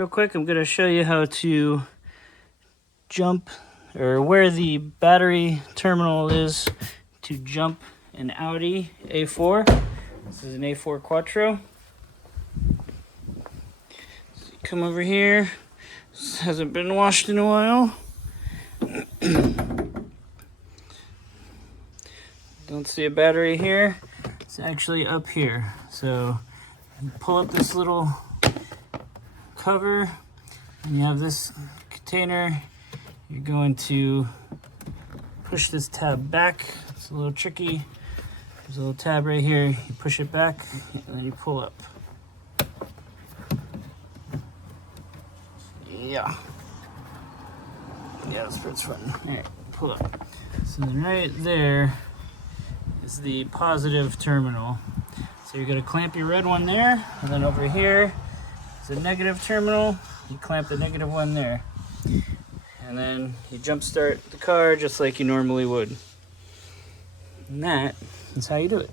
Real quick, I'm going to show you how to jump, or where the battery terminal is to jump an Audi A4. This is an A4 Quattro. So you come over here. This hasn't been washed in a while. Don't see a battery here. It's actually up here. So you pull up this little cover and you have this container. You're going to push this tab back. It's a little tricky. There's a little tab right here. You push it back and then you pull up. Yeah, that's where it's fun. All right, pull up. So then right there is the positive terminal. So you're gonna clamp your red one there, and then over here is a negative terminal. You clamp the negative one there. And then you jump start the car just like you normally would. And that is how you do it.